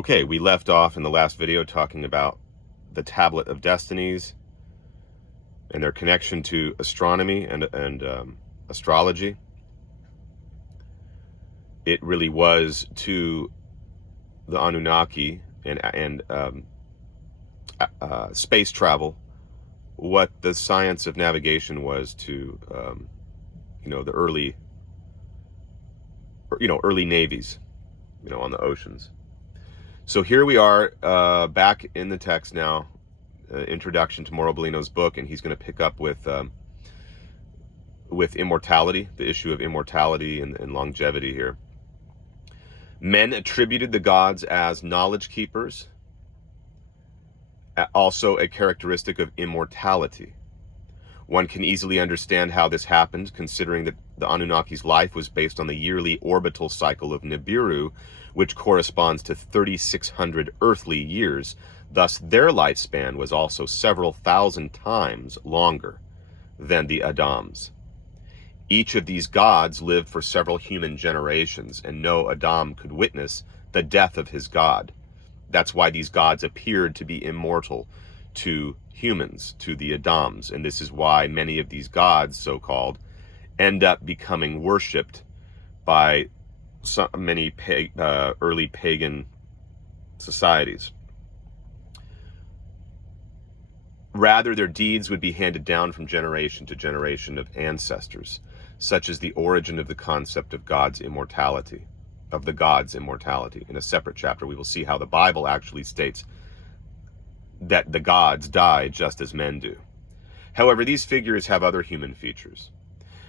Okay, we left off in the last video talking about the Tablet of Destinies and their connection to astronomy and astrology. It really was to the Anunnaki and space travel what the science of navigation was to the early navies, on the oceans. So here we are back in the text now, introduction to Mauro Bellino's book, and he's going to pick up with immortality, the issue of immortality and longevity here. Men attributed the gods as knowledge keepers, also a characteristic of immortality. One can easily understand how this happened, considering that the Anunnaki's life was based on the yearly orbital cycle of Nibiru, which corresponds to 3,600 earthly years. Thus, their lifespan was also several thousand times longer than the Adam's. Each of these gods lived for several human generations, and no Adam could witness the death of his god. That's why these gods appeared to be immortal to humans, to the Adams, and this is why many of these gods, so-called, end up becoming worshipped by many early pagan societies. Rather, their deeds would be handed down from generation to generation of ancestors, such as the origin of the concept of God's immortality, of the gods' immortality. In a separate chapter, we will see how the Bible actually states that the gods die just as men do. However, these figures have other human features.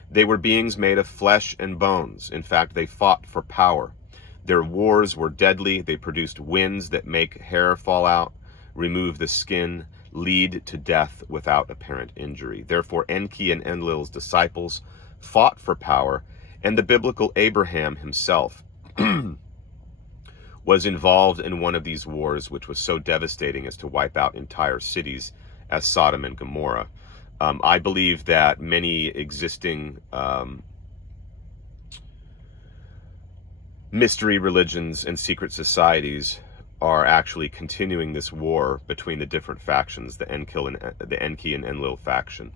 They were beings made of flesh and bones. In fact, they fought for power. Their wars were deadly. They produced winds that make hair fall out, remove the skin, lead to death without apparent injury. Therefore, Enki and Enlil's disciples fought for power, and the biblical Abraham himself was involved in one of these wars, which was so devastating as to wipe out entire cities as Sodom and Gomorrah. I believe that many existing mystery religions and secret societies are actually continuing this war between the different factions, the Enki and Enlil faction.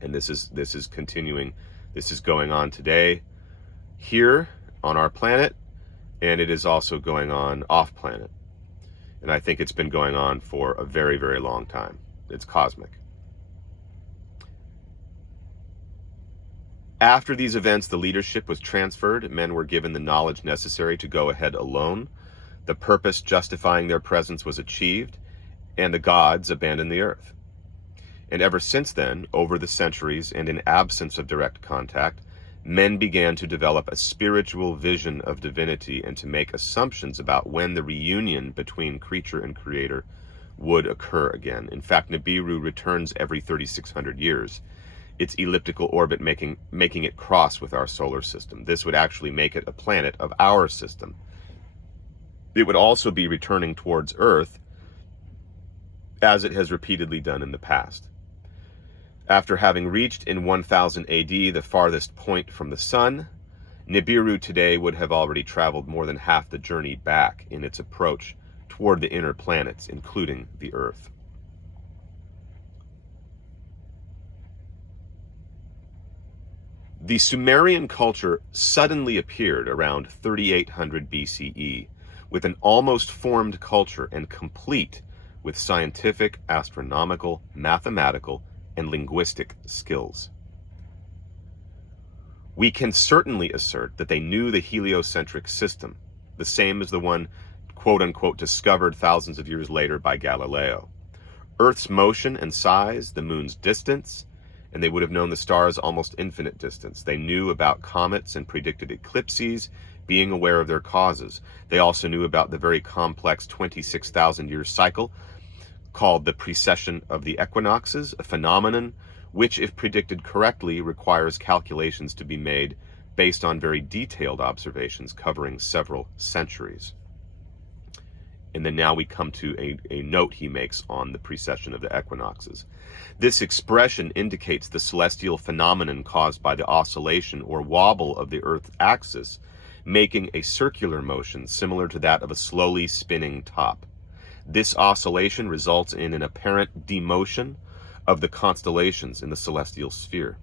And this is continuing. This is going on today here on our planet, and it is also going on off planet. And I think it's been going on for a very, very long time. It's cosmic. After these events, the leadership was transferred. Men were given the knowledge necessary to go ahead alone. The purpose justifying their presence was achieved, and the gods abandoned the earth. And ever since then, over the centuries and in absence of direct contact, men began to develop a spiritual vision of divinity and to make assumptions about when the reunion between creature and creator would occur again. In fact, Nibiru returns every 3,600 years. Its elliptical orbit making it cross with our solar system. This would actually make it a planet of our system. It would also be returning towards Earth, as it has repeatedly done in the past. After having reached in 1000 AD the farthest point from the sun, Nibiru today would have already traveled more than half the journey back in its approach toward the inner planets, including the Earth. The Sumerian culture suddenly appeared around 3800 BCE with an almost formed culture and complete with scientific, astronomical, mathematical, and linguistic skills. We can certainly assert that they knew the heliocentric system, the same as the one, quote-unquote, discovered thousands of years later by Galileo. Earth's motion and size, the moon's distance, and they would have known the stars' almost infinite distance. They knew about comets and predicted eclipses, being aware of their causes. They also knew about the very complex 26,000-year cycle called the precession of the equinoxes, a phenomenon which, if predicted correctly, requires calculations to be made based on very detailed observations covering several centuries. And then now we come to a note he makes on the precession of the equinoxes. This expression indicates the celestial phenomenon caused by the oscillation or wobble of the Earth's axis making a circular motion similar to that of a slowly spinning top. This oscillation results in an apparent demotion of the constellations in the celestial sphere.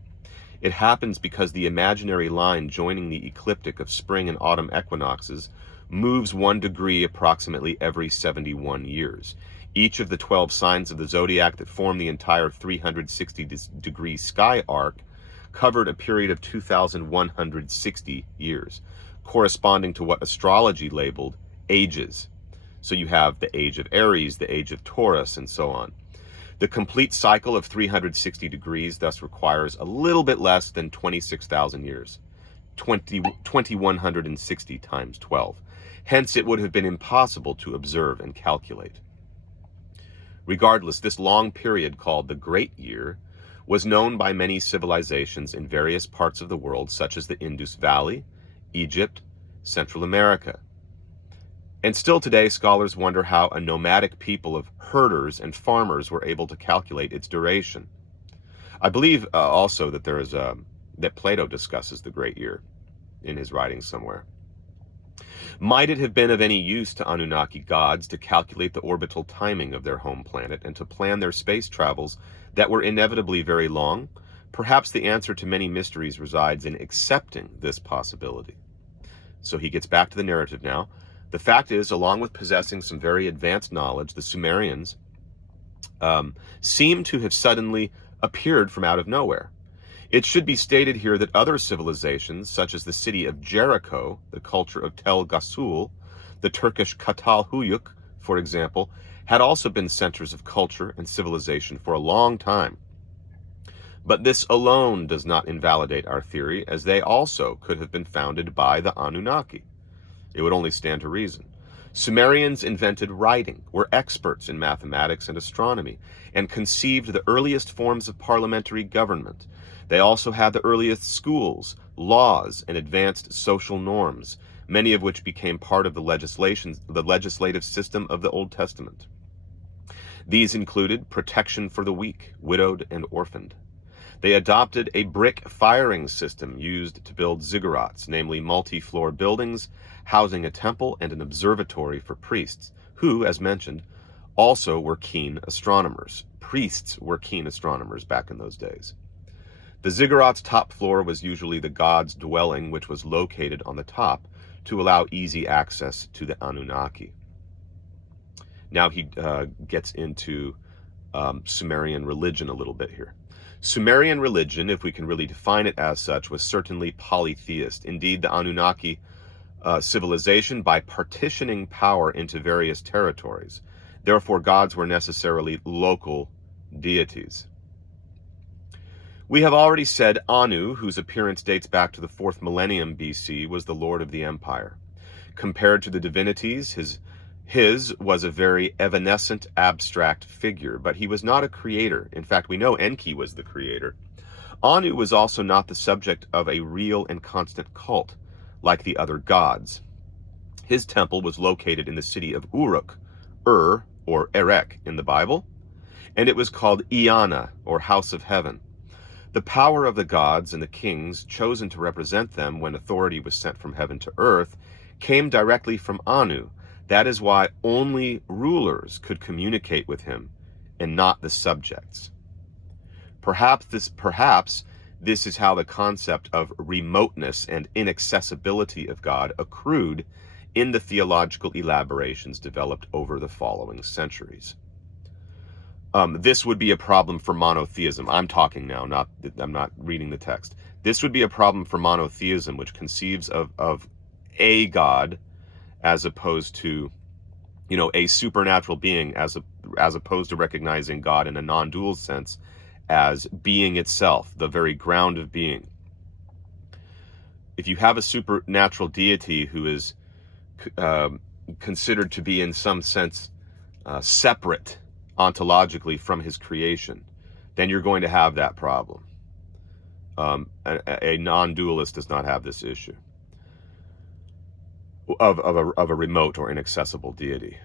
It happens because the imaginary line joining the ecliptic of spring and autumn equinoxes moves 1 degree approximately every 71 years. Each of the 12 signs of the zodiac that form the entire 360-degree sky arc covered a period of 2,160 years, corresponding to what astrology labeled ages. So you have the age of Aries, the age of Taurus, and so on. The complete cycle of 360 degrees thus requires a little bit less than 26,000 years, 2,160 times 12. Hence, it would have been impossible to observe and calculate. Regardless, this long period called the Great Year was known by many civilizations in various parts of the world, such as the Indus Valley, Egypt, Central America. And still today, scholars wonder how a nomadic people of herders and farmers were able to calculate its duration. I believe also that that Plato discusses the Great Year in his writings somewhere. Might it have been of any use to Anunnaki gods to calculate the orbital timing of their home planet and to plan their space travels that were inevitably very long? Perhaps the answer to many mysteries resides in accepting this possibility. So he gets back to the narrative now. The fact is, along with possessing some very advanced knowledge, the Sumerians seem to have suddenly appeared from out of nowhere. It should be stated here that other civilizations, such as the city of Jericho, the culture of Tel Gasul, the Turkish Çatalhöyük, for example, had also been centers of culture and civilization for a long time. But this alone does not invalidate our theory, as they also could have been founded by the Anunnaki. It would only stand to reason. Sumerians invented writing, were experts in mathematics and astronomy, and conceived the earliest forms of parliamentary government. They also had the earliest schools, laws, and advanced social norms, many of which became part of the legislative system of the Old Testament. These included protection for the weak, widowed, and orphaned. They adopted a brick firing system used to build ziggurats, namely multi-floor buildings housing a temple and an observatory for priests, who, as mentioned, also were keen astronomers. Priests were keen astronomers back in those days. The ziggurat's top floor was usually the god's dwelling, which was located on the top to allow easy access to the Anunnaki. Now he gets into Sumerian religion a little bit here. Sumerian religion, if we can really define it as such, was certainly polytheist. Indeed, the Anunnaki civilization, by partitioning power into various territories, therefore gods were necessarily local deities. We have already said Anu, whose appearance dates back to the 4th millennium BC, was the lord of the empire. Compared to the divinities, his was a very evanescent, abstract figure, but he was not a creator. In fact, we know Enki was the creator. Anu was also not the subject of a real and constant cult, like the other gods. His temple was located in the city of Uruk, or Erech in the Bible, and it was called Iana, or House of Heaven. The power of the gods and the kings chosen to represent them when authority was sent from heaven to earth came directly from Anu. That is why only rulers could communicate with him and not the subjects. Perhaps this is how the concept of remoteness and inaccessibility of God accrued in the theological elaborations developed over the following centuries. This would be a problem for monotheism. I'm talking now, I'm not reading the text. This would be a problem for monotheism, which conceives of a God as opposed to, a supernatural being, as opposed to recognizing God in a non-dual sense as being itself, the very ground of being. If you have a supernatural deity who is considered to be in some sense separate ontologically from his creation, then you're going to have that problem. A non-dualist does not have this issue of a remote or inaccessible deity.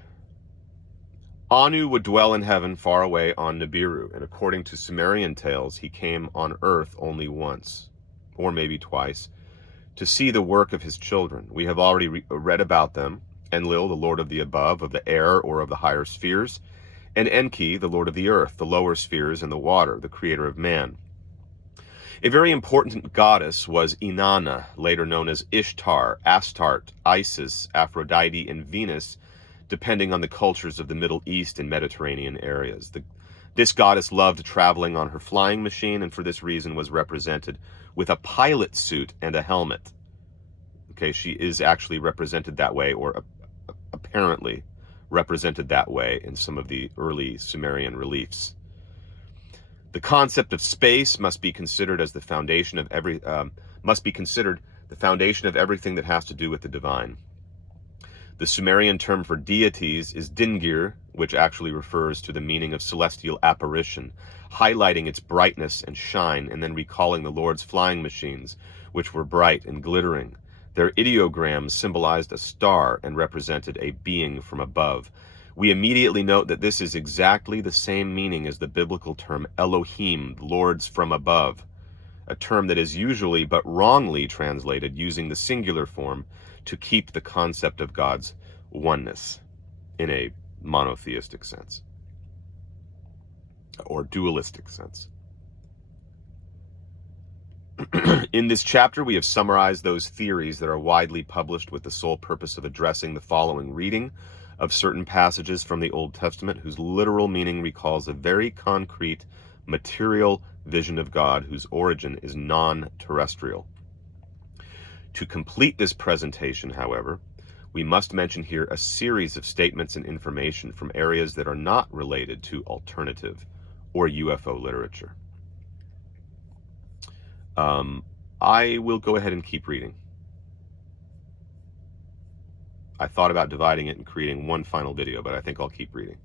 Anu would dwell in heaven far away on Nibiru, and according to Sumerian tales, he came on earth only once, or maybe twice, to see the work of his children. We have already read about them: Enlil, the lord of the above, of the air, or of the higher spheres, and Enki, the lord of the earth, the lower spheres, and the water, the creator of man. A very important goddess was Inanna, later known as Ishtar, Astarte, Isis, Aphrodite, and Venus, depending on the cultures of the Middle East and Mediterranean areas. This goddess loved traveling on her flying machine, and for this reason was represented with a pilot suit and a helmet. Okay, she is actually represented that way, or apparently represented that way in some of the early Sumerian reliefs. The concept of space must be considered as the foundation of everything that has to do with the divine. The Sumerian term for deities is Dingir, which actually refers to the meaning of celestial apparition, highlighting its brightness and shine, and then recalling the Lord's flying machines, which were bright and glittering. Their ideograms symbolized a star and represented a being from above. We immediately note that this is exactly the same meaning as the biblical term Elohim, lords from above, a term that is usually but wrongly translated using the singular form to keep the concept of God's oneness in a monotheistic sense or dualistic sense. In this chapter, we have summarized those theories that are widely published with the sole purpose of addressing the following reading of certain passages from the Old Testament whose literal meaning recalls a very concrete material vision of God whose origin is non-terrestrial. To complete this presentation, however, we must mention here a series of statements and information from areas that are not related to alternative or UFO literature. I will go ahead and keep reading. I thought about dividing it and creating one final video, but I think I'll keep reading.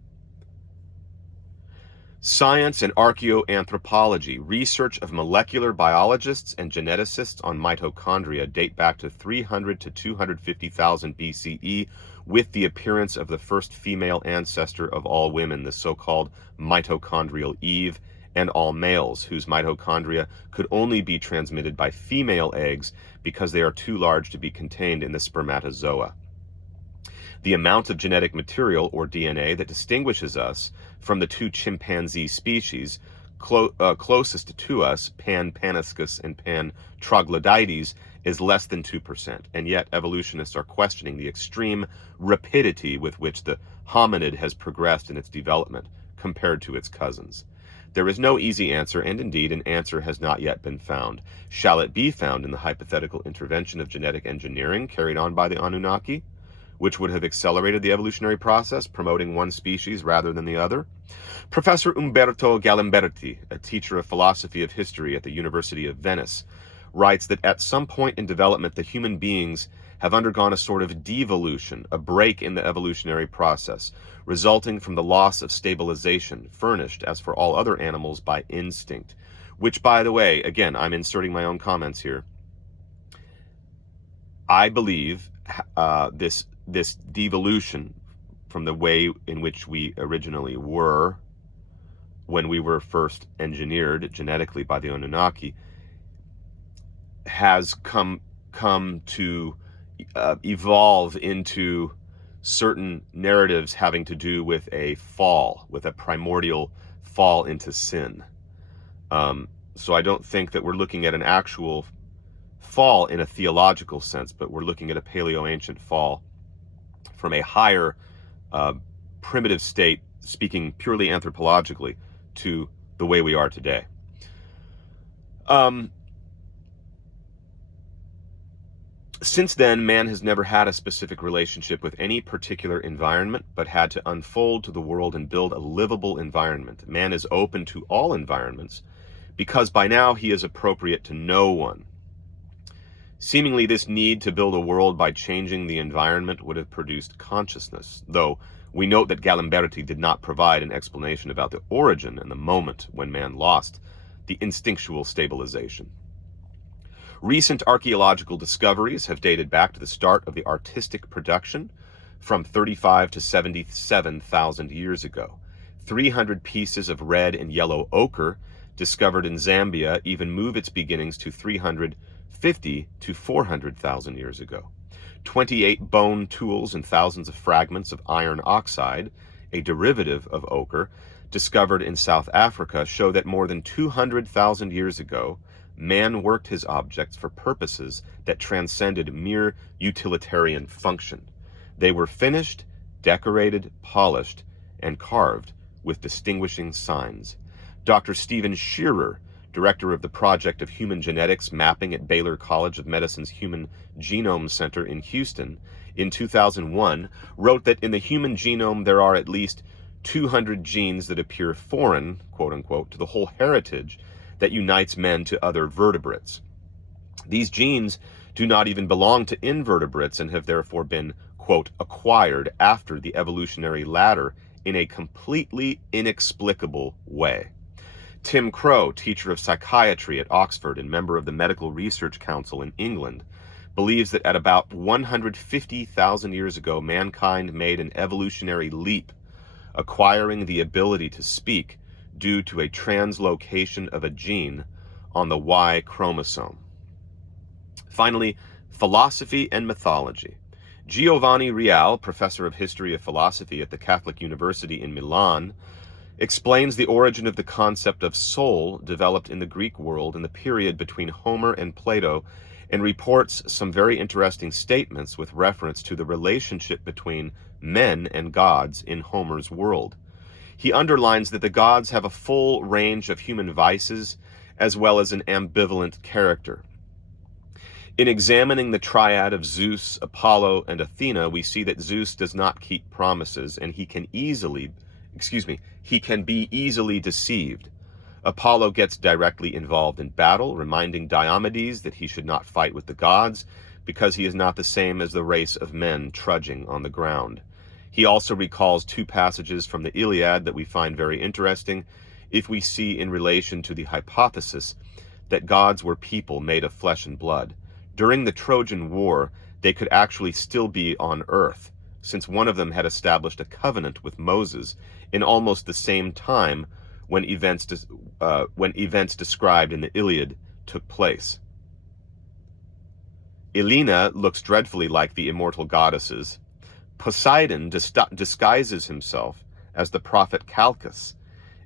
Science and archaeoanthropology. Research of molecular biologists and geneticists on mitochondria date back to 300 to 250,000 BCE, with the appearance of the first female ancestor of all women, the so-called mitochondrial Eve, and all males, whose mitochondria could only be transmitted by female eggs because they are too large to be contained in the spermatozoa. The amount of genetic material, or DNA, that distinguishes us from the two chimpanzee species closest to us, Pan paniscus and Pan troglodytes, is less than 2%, and yet evolutionists are questioning the extreme rapidity with which the hominid has progressed in its development compared to its cousins. There is no easy answer, and indeed an answer has not yet been found. Shall it be found in the hypothetical intervention of genetic engineering carried on by the Anunnaki, which would have accelerated the evolutionary process, promoting one species rather than the other? Professor Umberto Galimberti, a teacher of philosophy of history at the University of Venice, writes that at some point in development, the human beings have undergone a sort of devolution, a break in the evolutionary process, resulting from the loss of stabilization, furnished, as for all other animals, by instinct. Which, by the way, again, I'm inserting my own comments here. I believe this devolution from the way in which we originally were when we were first engineered genetically by the Anunnaki has come to evolve into certain narratives having to do with a fall, with a primordial fall into sin. So I don't think that we're looking at an actual fall in a theological sense, but we're looking at a Paleoancient fall from a higher primitive state, speaking purely anthropologically, to the way we are today. Since then, man has never had a specific relationship with any particular environment, but had to unfold to the world and build a livable environment. Man is open to all environments because by now he is appropriate to no one. Seemingly, this need to build a world by changing the environment would have produced consciousness, though we note that Galimberti did not provide an explanation about the origin and the moment when man lost the instinctual stabilization. Recent archaeological discoveries have dated back to the start of the artistic production from 35 to 77,000 years ago. 300 pieces of red and yellow ochre discovered in Zambia even move its beginnings to 300 50 to 400,000 years ago. 28 bone tools and thousands of fragments of iron oxide, a derivative of ochre, discovered in South Africa show that more than 200,000 years ago, man worked his objects for purposes that transcended mere utilitarian function. They were finished, decorated, polished, and carved with distinguishing signs. Dr. Stephen Shearer, director of the Project of Human Genetics Mapping at Baylor College of Medicine's Human Genome Center in Houston, in 2001, wrote that in the human genome there are at least 200 genes that appear foreign, quote unquote, to the whole heritage that unites men to other vertebrates. These genes do not even belong to invertebrates and have therefore been, quote, acquired after the evolutionary ladder in a completely inexplicable way. Tim Crow, teacher of psychiatry at Oxford and member of the Medical Research Council in England, believes that at about 150,000 years ago, mankind made an evolutionary leap, acquiring the ability to speak due to a translocation of a gene on the Y chromosome. Finally, philosophy and mythology. Giovanni Reale, professor of history of philosophy at the Catholic University in Milan, explains the origin of the concept of soul developed in the Greek world in the period between Homer and Plato, and reports some very interesting statements with reference to the relationship between men and gods in Homer's world. He underlines that the gods have a full range of human vices as well as an ambivalent character. In examining the triad of Zeus, Apollo, and Athena, we see that Zeus does not keep promises, and he can be easily deceived. Apollo gets directly involved in battle, reminding Diomedes that he should not fight with the gods because he is not the same as the race of men trudging on the ground. He also recalls two passages from the Iliad that we find very interesting if we see in relation to the hypothesis that gods were people made of flesh and blood. During the Trojan War, they could actually still be on earth, since one of them had established a covenant with Moses in almost the same time when events described in the Iliad took place. Elena looks dreadfully like the immortal goddesses. Poseidon disguises himself as the prophet Calchas,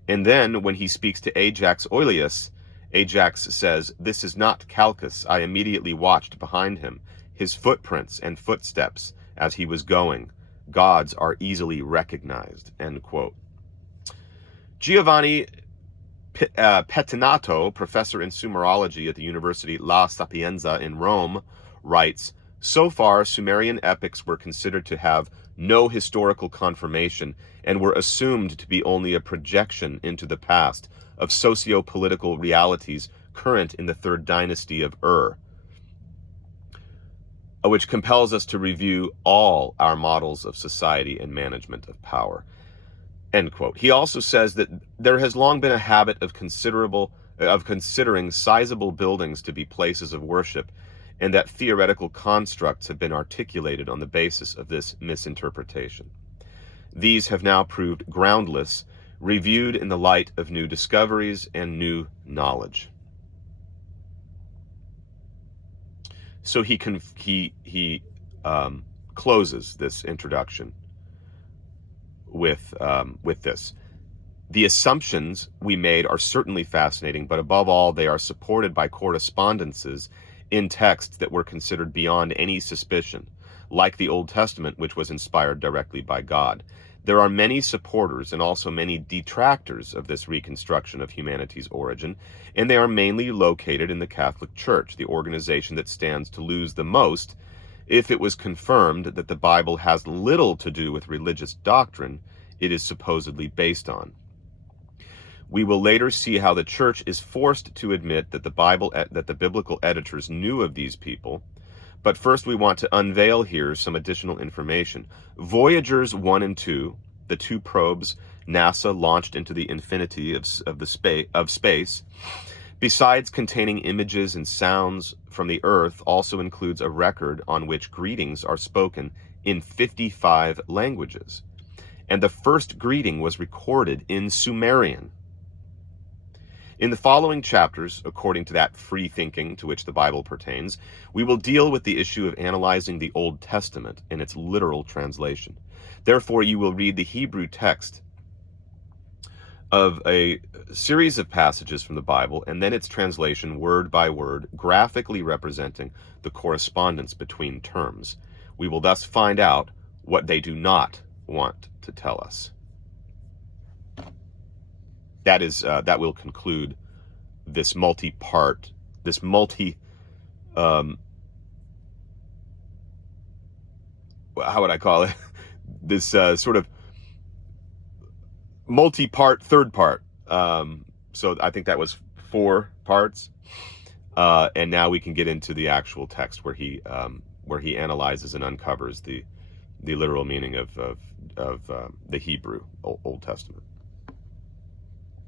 and then when he speaks to Ajax Oileus, Ajax says, "This is not Calchas. I immediately watched behind him, his footprints and footsteps as he was going. Gods are easily recognized," end quote. Giovanni Pettinato, professor in Sumerology at the University La Sapienza in Rome, writes, "So far, Sumerian epics were considered to have no historical confirmation and were assumed to be only a projection into the past of socio-political realities current in the third dynasty of Ur, which compels us to review all our models of society and management of power," end quote. He also says that there has long been a habit of considering sizable buildings to be places of worship, and that theoretical constructs have been articulated on the basis of this misinterpretation. These have now proved groundless, reviewed in the light of new discoveries and new knowledge. So he closes this introduction with this. The assumptions we made are certainly fascinating, but above all, they are supported by correspondences in texts that were considered beyond any suspicion, like the Old Testament, which was inspired directly by God. There are many supporters and also many detractors of this reconstruction of humanity's origin, and they are mainly located in the Catholic Church, the organization that stands to lose the most if it was confirmed that the Bible has little to do with religious doctrine it is supposedly based on. We will later see how the Church is forced to admit that the biblical editors knew of these people. But first we want to unveil here some additional information. Voyagers 1 and 2, the two probes NASA launched into the infinity of space, besides containing images and sounds from the Earth, also includes a record on which greetings are spoken in 55 languages. And the first greeting was recorded in Sumerian. In the following chapters, according to that free thinking to which the Bible pertains, we will deal with the issue of analyzing the Old Testament in its literal translation. Therefore, you will read the Hebrew text of a series of passages from the Bible, and then its translation word by word, graphically representing the correspondence between terms. We will thus find out what they do not want to tell us. That will conclude this multi-part, this how would I call it? This sort of multi-part third part. So I think that was 4 parts, and now we can get into the actual text where he analyzes and uncovers the literal meaning of the Hebrew Old Testament.